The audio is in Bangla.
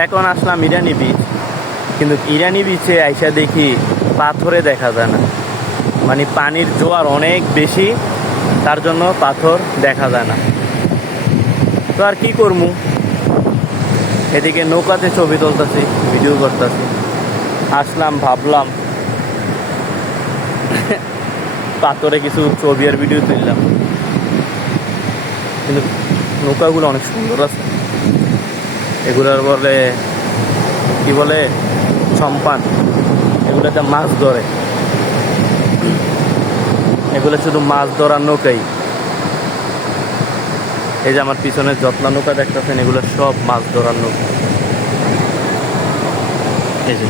এখন আসলাম ইরানি বিচ, কিন্তু ইরানি বিচে আইসা দেখি পাথরে দেখা যায় না, মানে পানির জোয়ার অনেক বেশি, তার জন্য পাথর দেখা যায় না। তো আর কি করবো, এদিকে নৌকাতে ছবি তুলতেছি, ভিডিও করতেছি। আসলাম, ভাবলাম পাথরে কিছু ছবি আর ভিডিও তুললাম, কিন্তু নৌকাগুলো অনেক সুন্দর আছে। এগুলোর বলে কি বলে, সম্পান। এগুলোতে মাছ ধরে, এগুলো শুধু মাছ ধরার নৌকাই। এই যে আমার পিছনে যত্ন নৌকা দেখতেছেন, এগুলো সব মাছ ধরার নৌকা। এই যে